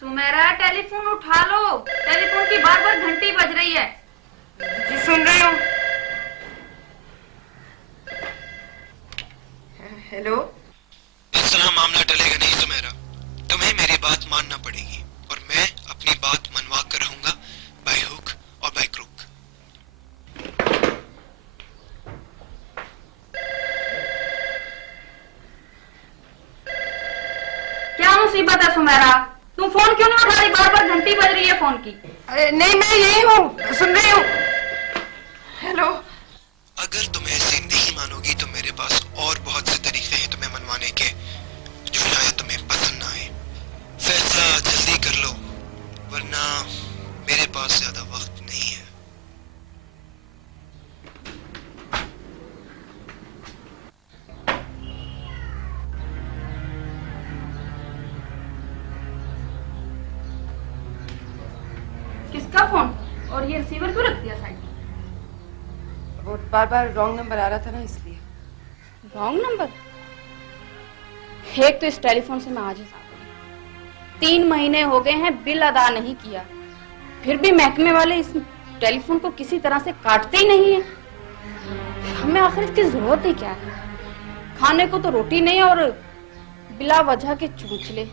Sumera, telephone उठा लो। Telephone की बार बार घंटी बज रही है। जी सुन रही हूँ। हेलो। इस तरह मामला टलेगा नहीं सुमेरा, तुम्हें मेरी बात मानना पड़ेगी और मैं अपनी बात मनवा कर रहूंगा, बाय हुक और बाय क्रूक। क्या मुसीबत है सुमेरा? तुम फोन क्यों नहीं उठा रही? बार बार घंटी बज रही है फोन की। अरे नहीं, मैं यही हूँ, सुन रही हूँ। हेलो। अगर तुम ऐसे नहीं मानोगी तो मेरे पास और बहुत से तरीके हैं तुम्हें मनवाने के, जो शायद तुम्हें पसंद ना आए। फैसला जल्दी कर लो वरना मेरे पास ज्यादा वक्त नहीं है। किसका फोन? और ये रिसीवर क्यों रख दिया साइड में? वो बार बार रॉन्ग नंबर आ रहा था ना, इसलिए। Wrong number? एक तो इस टेलीफोन से मैं आज ही साफ हूं। 3 महीने हो गए हैं, बिल अदा नहीं किया, फिर भी महकमे वाले इस टेलीफोन को किसी तरह से काटते ही नहीं है। हमें आखिर इसकी जरूरत ही क्या है? खाने को तो रोटी नहीं और बिला वजह के चूंचले।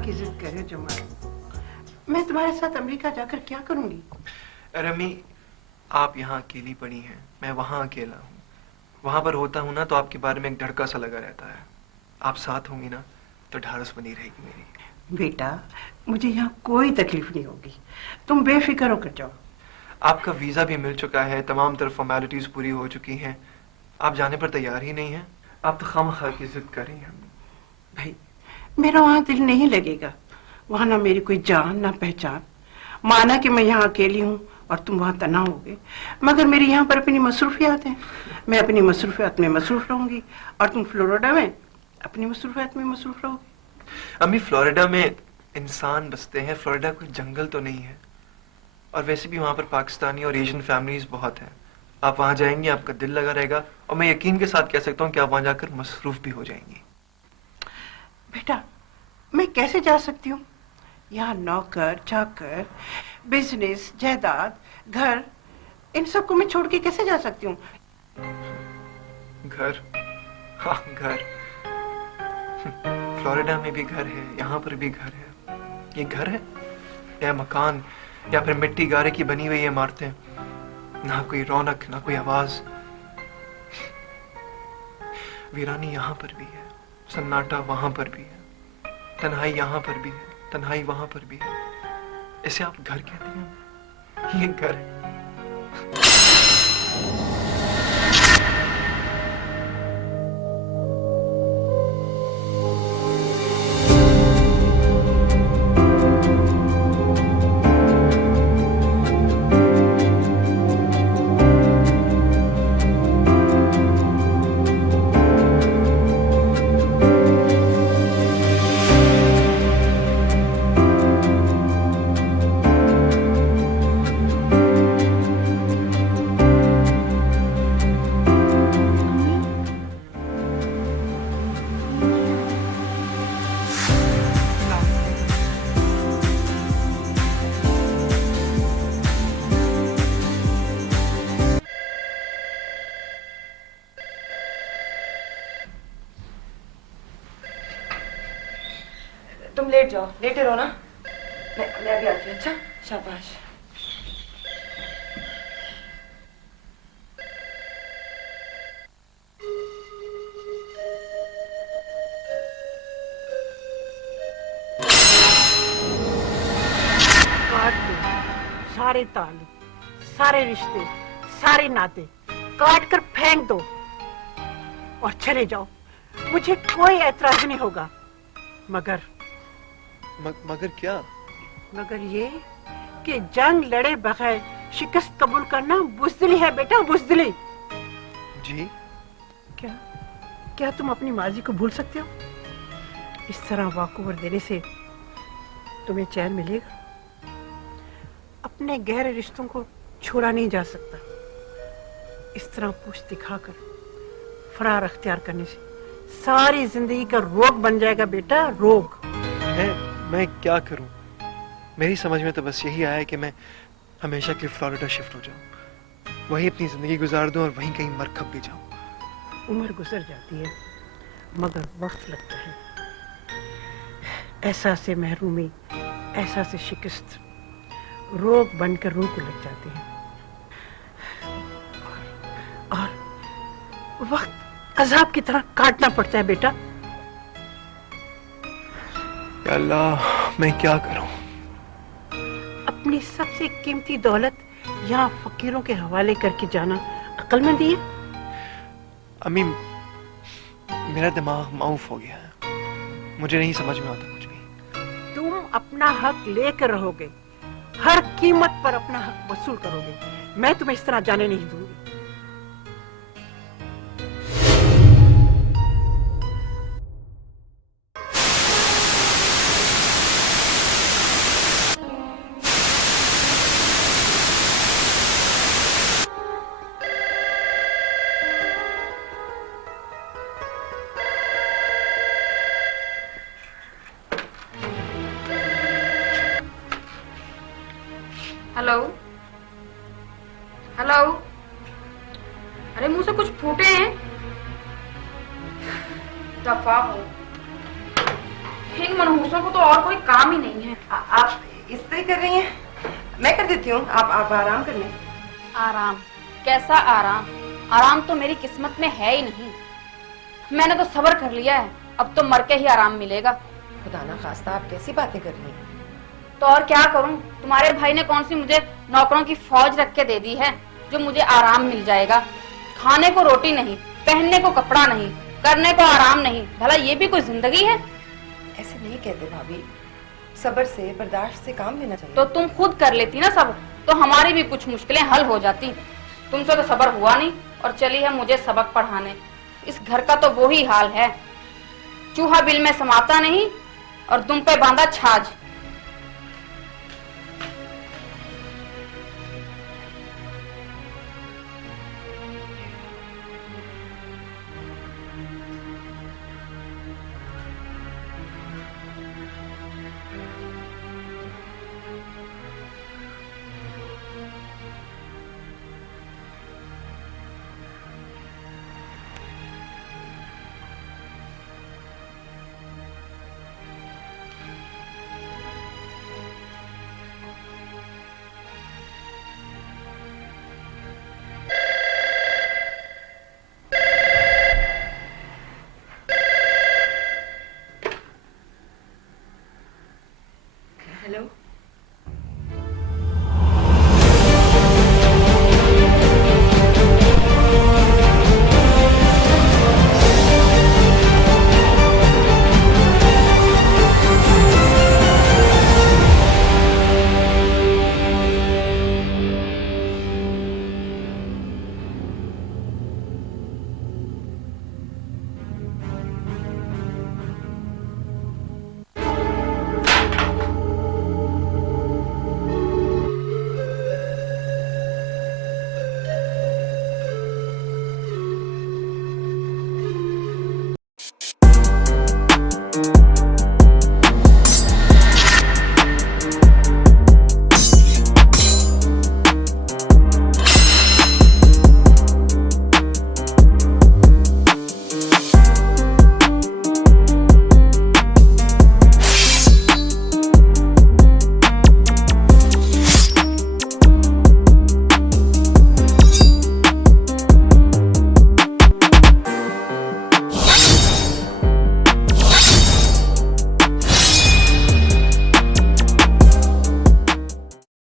की जिद करे जमाल, मैं तुम्हारे साथ अमेरिका जाकर क्या करूंगी? रमी, आप यहाँ अकेली पड़ी हैं, मैं वहाँ अकेला हूँ। वहाँ पर होता हूँ ना तो आपके बारे में एक धड़का सा लगा रहता है। आप साथ होंगी ना तो ढारस बनी रहेगी मेरी। बेटा, मुझे यहाँ कोई तकलीफ नहीं होगी, तुम बेफिक्र होकर जाओ। आपका वीजा भी मिल चुका है, तमाम तरह फॉर्मेलिटीज पूरी हो चुकी हैं, आप जाने पर तैयार ही नहीं हैं। आप तो खामखा की जिद कर रही हैं। भाई, मेरा वहाँ दिल नहीं लगेगा। वहाँ ना मेरी कोई जान ना पहचान। माना कि मैं यहाँ अकेली हूँ और तुम वहाँ तनाव होगे, मगर मेरी यहाँ पर अपनी मसरूफियात हैं। मैं अपनी मसरूफियात में मसरूफ रहूंगी और तुम फ्लोरिडा में अपनी मसरूफियात में मसरूफ रहोगी। अम्मी, फ्लोरिडा में इंसान बसते हैं, फ्लोरिडा कोई जंगल तो नहीं है। और वैसे भी वहाँ पर पाकिस्तानी और एशियन फैमिलीज बहुत हैं। आप वहाँ जाएंगी, आपका दिल लगा रहेगा और मैं यकीन के साथ कह सकता हूँ कि आप वहाँ जाकर मसरूफ भी हो जाएंगी। बेटा, मैं कैसे जा सकती हूँ? यहाँ नौकर चाकर, बिजनेस, जायदाद, घर, इन सबको मैं छोड़ के कैसे जा सकती हूँ? घर? हाँ, घर। फ्लोरिडा में भी घर है, यहाँ पर भी घर है। ये घर है या मकान या फिर मिट्टी गारे की बनी हुई इमारतें? ना कोई रौनक, ना कोई आवाज। वीरानी यहाँ पर भी है, सन्नाटा वहां पर भी है, तन्हाई यहाँ पर भी है, तन्हाई वहां पर भी है। इसे आप घर कहती हैं? ये घर है। तुम लेट जाओ, लेटे रहो ना। मैं अभी आती हूँ। अच्छा, शाबाश। काट दो सारे ताल्लुक, सारे रिश्ते, सारे नाते काट कर फेंक दो और चले जाओ। मुझे कोई ऐतराज नहीं होगा, मगर मगर क्या? मगर ये कि जंग लड़े बगैर शिकस्त कबूल करना बुज़दिली है बेटा, बुज़दिली। जी? क्या क्या तुम अपनी माजी को भूल सकते हो? इस तरह वाकओवर देने से तुम्हें चैन मिलेगा? अपने गहरे रिश्तों को छोड़ा नहीं जा सकता। इस तरह पूछ दिखाकर फरार अख्तियार करने से सारी जिंदगी का रोग बन जाएगा बेटा, रोग। मैं क्या करूं? मेरी समझ में तो बस यही आया कि मैं हमेशा के लिए फ्लोरिडा शिफ्ट हो जाऊं, वहीं अपनी जिंदगी गुजार दूं और वहीं कहीं मर खप भी जाऊं। उम्र गुजर जाती है मगर वक्त लगता है। एहसास से महरूमी, एहसास से शिकस्त रोग बनकर रूह को लग जाती है और वक्त अजाब की तरह काटना पड़ता है बेटा। या अल्लाह, मैं क्या करूं? अपनी सबसे कीमती दौलत यहाँ फकीरों के हवाले करके जाना अक्लमंदी है? अम्मी, मेरा दिमाग माऊफ हो गया है, मुझे नहीं समझ में आता कुछ भी। तुम अपना हक लेकर रहोगे, हर कीमत पर अपना हक वसूल करोगे। मैं तुम्हें इस तरह जाने नहीं दूंगी। हेलो हेलो, अरे मुंह से कुछ फूटे हैं? दफा हो, इन मनहूसों को तो और कोई काम ही नहीं है। आप इस तरह कर रही हैं? मैं कर देती हूँ, आप आराम कर लें। आराम? कैसा आराम? आराम तो मेरी किस्मत में है ही नहीं। मैंने तो सब्र कर लिया है, अब तो मर के ही आराम मिलेगा। खुदा ना खास्ता, आप कैसी बातें कर रही हैं? तो और क्या करूं? तुम्हारे भाई ने कौन सी मुझे नौकरों की फौज रख के दे दी है जो मुझे आराम मिल जाएगा? खाने को रोटी नहीं, पहनने को कपड़ा नहीं, करने को आराम नहीं, भला ये भी कोई जिंदगी है? ऐसे नहीं कहते भाभी, सब्र से, बर्दाश्त से काम लेना चाहिए। तो तुम खुद कर लेती ना सब्र, तो हमारी भी कुछ मुश्किलें हल हो जाती। तुमसे तो सब्र हुआ नहीं और चली है मुझे सबक पढ़ाने। इस घर का तो वो ही हाल है, चूहा बिल में समाता नहीं और दुम पे बांधा छाछ।